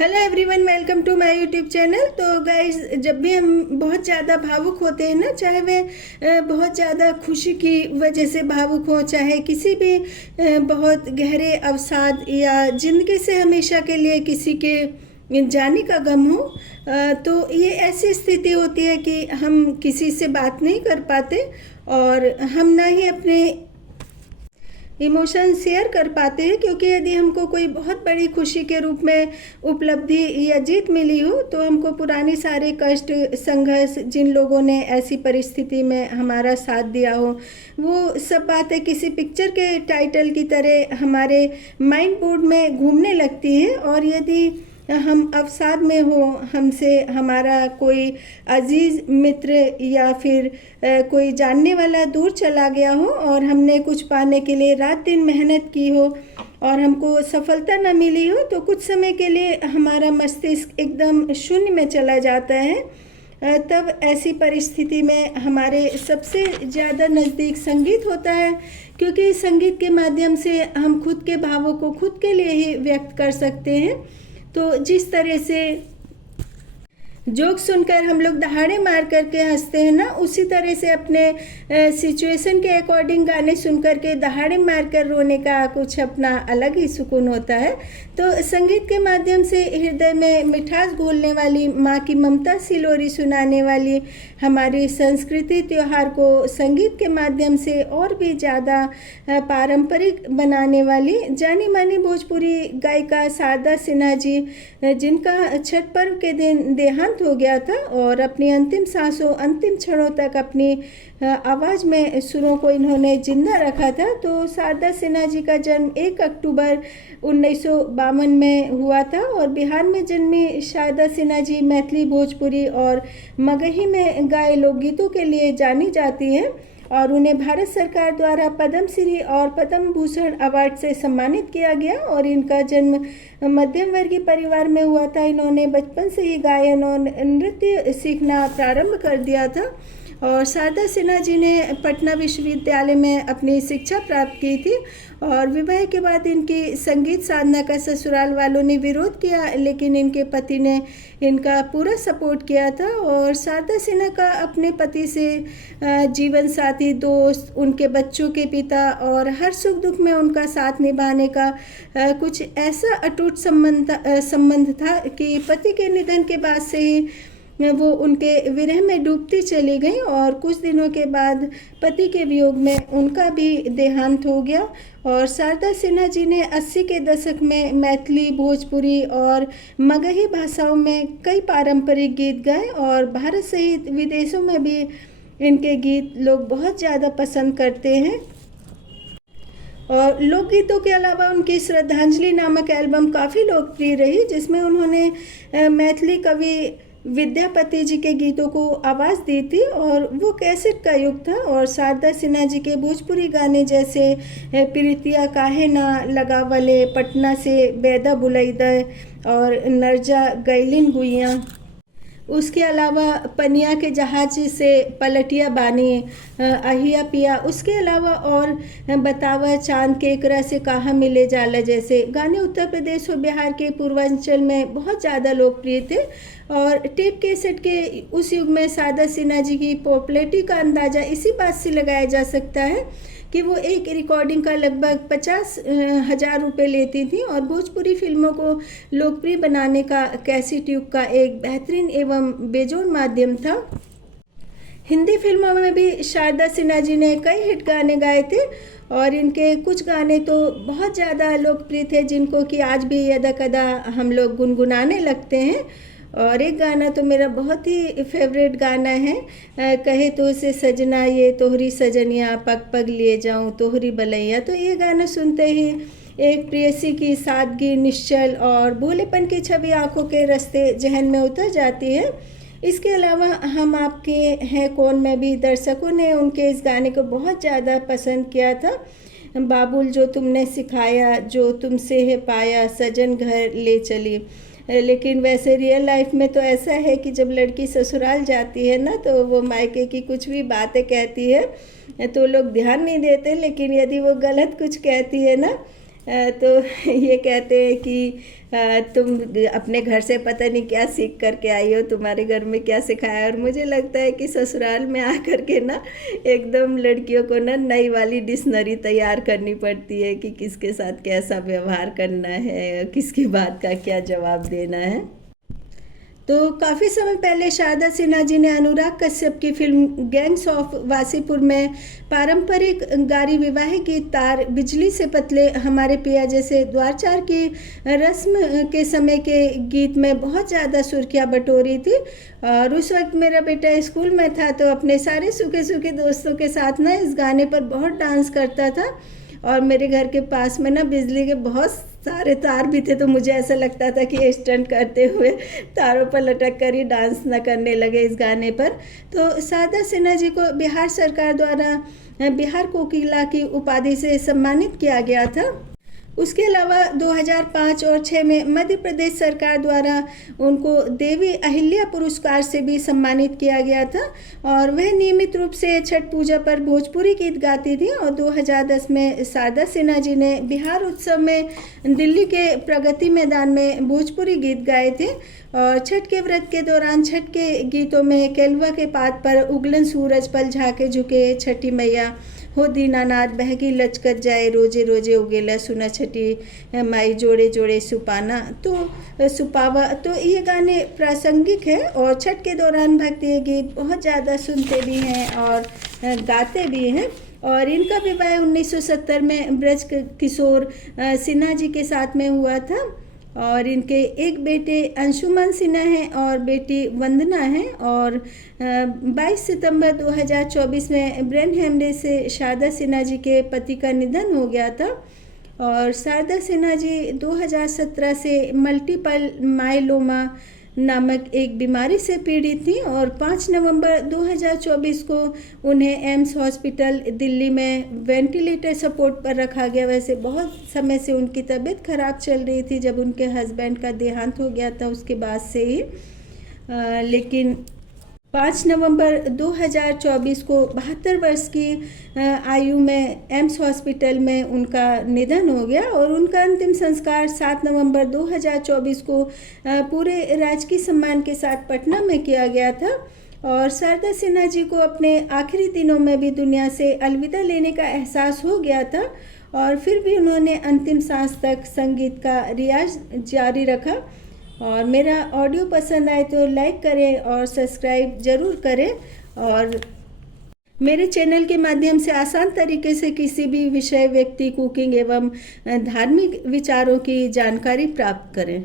Hello everyone, welcome to my YouTube channel. तो guys, जब भी हम बहुत ज़्यादा भावुक होते हैं ना, चाहे वे बहुत ज़्यादा खुशी की वजह से भावुक हो, चाहे किसी भी बहुत गहरे अवसाद या ज़िंदगी से हमेशा के लिए किसी के जाने का गम हो, तो ये ऐसी स्थिति होती है कि हम किसी से बात नहीं कर पाते और हम ना ही अपने इमोशन शेयर कर पाते हैं। क्योंकि यदि हमको कोई बहुत बड़ी खुशी के रूप में उपलब्धि या जीत मिली हो, तो हमको पुरानी सारे कष्ट, संघर्ष, जिन लोगों ने ऐसी परिस्थिति में हमारा साथ दिया हो, वो सब बातें किसी पिक्चर के टाइटल की तरह हमारे माइंड बोर्ड में घूमने लगती हैं। और यदि हम अवसाद में हो, हमसे हमारा कोई अजीज मित्र या फिर कोई जानने वाला दूर चला गया हो और हमने कुछ पाने के लिए रात दिन मेहनत की हो और हमको सफलता न मिली हो, तो कुछ समय के लिए हमारा मस्तिष्क एकदम शून्य में चला जाता है। तब ऐसी परिस्थिति में हमारे सबसे ज़्यादा नज़दीक संगीत होता है, क्योंकि संगीत के माध्यम से हम खुद के भावों को खुद के लिए ही व्यक्त कर सकते हैं। तो जिस तरह से जोक सुनकर हम लोग दहाड़े मार करके हंसते हैं ना, उसी तरह से अपने सिचुएशन के अकॉर्डिंग गाने सुन करके दहाड़े मार कर रोने का कुछ अपना अलग ही सुकून होता है। तो संगीत के माध्यम से हृदय में मिठास घोलने वाली, माँ की ममता सिलोरी सुनाने वाली हमारी संस्कृति त्योहार को संगीत के माध्यम से और भी ज़्यादा पारंपरिक बनाने वाली जानी मानी भोजपुरी गायिका शारदा सिन्हा जी, जिनका छठ पर्व के दिन देहांत हो गया था और अपनी अंतिम सांसों, अंतिम क्षणों तक अपनी आवाज़ में सुरों को इन्होंने जिंदा रखा था। तो शारदा सिन्हा जी का जन्म 1 अक्टूबर 1952 में हुआ था और बिहार में जन्मी शारदा सिन्हा जी मैथिली, भोजपुरी और मगही में गाए लोकगीतों के लिए जानी जाती हैं और उन्हें भारत सरकार द्वारा पद्म श्री और पद्म भूषण अवार्ड से सम्मानित किया गया। और इनका जन्म मध्यम वर्गीय परिवार में हुआ था। इन्होंने बचपन से ही गायन और नृत्य सीखना प्रारंभ कर दिया था और शारदा सिन्हा जी ने पटना विश्वविद्यालय में अपनी शिक्षा प्राप्त की थी और विवाह के बाद इनकी संगीत साधना का ससुराल वालों ने विरोध किया, लेकिन इनके पति ने इनका पूरा सपोर्ट किया था। और शारदा सिन्हा का अपने पति से जीवन साथी, दोस्त, उनके बच्चों के पिता और हर सुख दुख में उनका साथ निभाने का कुछ ऐसा अटूट संबंध था कि पति के निधन के बाद से ही वो उनके विरह में डूबती चली गई और कुछ दिनों के बाद पति के वियोग में उनका भी देहांत हो गया। और शारदा सिन्हा जी ने 80 के दशक में मैथिली, भोजपुरी और मगही भाषाओं में कई पारंपरिक गीत गाए और भारत सहित विदेशों में भी इनके गीत लोग बहुत ज़्यादा पसंद करते हैं। और लोकगीतों के अलावा उनकी श्रद्धांजलि नामक एल्बम काफ़ी लोकप्रिय रही, जिसमें उन्होंने मैथिली कवि विद्यापति जी के गीतों को आवाज़ दी थी और वो कैसेट का युग था। और शारदा सिन्हा जी के भोजपुरी गाने जैसे प्रीतिया काहे ना लगावले, पटना से बेदा बुलैदा और नरजा गैलिन गुइया, उसके अलावा पनिया के जहाज से पलटिया बानी, अहिया पिया, उसके अलावा और बतावा चांद के एकरा से कहाँ मिले जाला जैसे गाने उत्तर प्रदेश और बिहार के पूर्वांचल में बहुत ज़्यादा लोकप्रिय थे। और टेप कैसेट के उस युग में शारदा सिन्हा जी की पॉपुलैरिटी का अंदाज़ा इसी बात से लगाया जा सकता है कि वो एक रिकॉर्डिंग का लगभग 50,000 रुपये लेती थी और भोजपुरी फिल्मों को लोकप्रिय बनाने का कैसेट युग का एक बेहतरीन एवं बेजोड़ माध्यम था। हिंदी फिल्मों में भी शारदा सिन्हा जी ने कई हिट गाने गाए थे और इनके कुछ गाने तो बहुत ज़्यादा लोकप्रिय थे, जिनको कि आज भी यदा कदा हम लोग गुनगुनाने लगते हैं। और एक गाना तो मेरा बहुत ही फेवरेट गाना है, कहे तो से सजना ये तोहरी सजनिया, पग पग लिए जाऊं तोहरी बलैया। तो ये गाना सुनते ही एक प्रेयसी की सादगी, निश्चल और भोलेपन की छवि आंखों के रास्ते जहन में उतर जाती है। इसके अलावा हम आपके हैं कौन में भी दर्शकों ने उनके इस गाने को बहुत ज़्यादा पसंद किया था। बाबुल जो तुमने सिखाया, जो तुमसे है पाया, सजन घर ले चली। लेकिन वैसे रियल लाइफ में तो ऐसा है कि जब लड़की ससुराल जाती है ना, तो वो मायके की कुछ भी बातें कहती है तो लोग ध्यान नहीं देते, लेकिन यदि वो गलत कुछ कहती है ना, तो ये कहते हैं कि तुम अपने घर से पता नहीं क्या सीख करके आई हो, तुम्हारे घर में क्या सिखाया। और मुझे लगता है कि ससुराल में आकर के ना एकदम लड़कियों को ना नई वाली डिक्शनरी तैयार करनी पड़ती है कि किसके साथ कैसा व्यवहार करना है, किसकी बात का क्या जवाब देना है। तो काफ़ी समय पहले शारदा सिन्हा जी ने अनुराग कश्यप की फिल्म गैंग्स ऑफ वासीपुर में पारंपरिक गारी विवाह गीत तार बिजली से पतले हमारे पिया जैसे द्वारचार की रस्म के समय के गीत में बहुत ज़्यादा सुर्खियाँ बटोरी थी। और उस वक्त मेरा बेटा स्कूल में था, तो अपने सारे सूखे सूखे दोस्तों के साथ ना इस गाने पर बहुत डांस करता था। और मेरे घर के पास में ना बिजली के बहुत सारे तार भी थे, तो मुझे ऐसा लगता था कि ये स्टंट करते हुए तारों पर लटक कर ही डांस न करने लगे इस गाने पर। तो शारदा सिन्हा जी को बिहार सरकार द्वारा बिहार कोकिला की उपाधि से सम्मानित किया गया था। उसके अलावा 2005 और 2006 में मध्य प्रदेश सरकार द्वारा उनको देवी अहिल्या पुरस्कार से भी सम्मानित किया गया था। और वह नियमित रूप से छठ पूजा पर भोजपुरी गीत गाती थी। और 2010 में शारदा सिन्हा जी ने बिहार उत्सव में दिल्ली के प्रगति मैदान में भोजपुरी गीत गाए थे। और छठ के व्रत के दौरान छठ के गीतों में केलवा के पात पर उगलन सूरज पल झाके झुके छठी मैया हो दीनानाथ बहगी लचकत जाए रोजे रोजे उगेला सुना छठी माई जोड़े जोड़े सुपाना तो सुपावा। तो ये गाने प्रासंगिक है और छठ के दौरान भक्ति गीत बहुत ज़्यादा सुनते भी हैं और गाते भी हैं। और इनका विवाह 1970 में ब्रज किशोर सिन्हा जी के साथ में हुआ था। और इनके एक बेटे अंशुमन सिन्हा हैं और बेटी वंदना है। और 22 सितंबर 2024 में ब्रेन हेमरेज से शारदा सिन्हा जी के पति का निधन हो गया था। और शारदा सिन्हा जी 2017 से मल्टीपल माइलोमा नामक एक बीमारी से पीड़ित थी। और 5 नवंबर 2024 को उन्हें एम्स हॉस्पिटल दिल्ली में वेंटिलेटर सपोर्ट पर रखा गया। वैसे बहुत समय से उनकी तबीयत खराब चल रही थी, जब उनके हस्बैंड का देहांत हो गया था उसके बाद से ही। लेकिन 5 नवंबर 2024 को 72 वर्ष की आयु में एम्स हॉस्पिटल में उनका निधन हो गया। और उनका अंतिम संस्कार 7 नवंबर 2024 को पूरे राजकीय सम्मान के साथ पटना में किया गया था। और शारदा सिन्हा जी को अपने आखिरी दिनों में भी दुनिया से अलविदा लेने का एहसास हो गया था। और फिर भी उन्होंने अंतिम सांस तक संगीत का रियाज जारी रखा। और मेरा ऑडियो पसंद आए तो लाइक करें और सब्सक्राइब ज़रूर करें। और मेरे चैनल के माध्यम से आसान तरीके से किसी भी विषय, व्यक्ति, कुकिंग एवं धार्मिक विचारों की जानकारी प्राप्त करें।